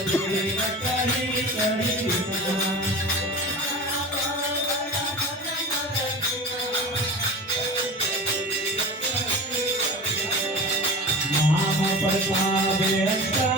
I'm gonna make it right.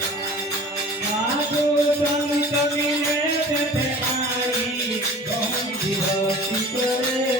তুমি তুমি রে দেতে নারী গহন জীবন করে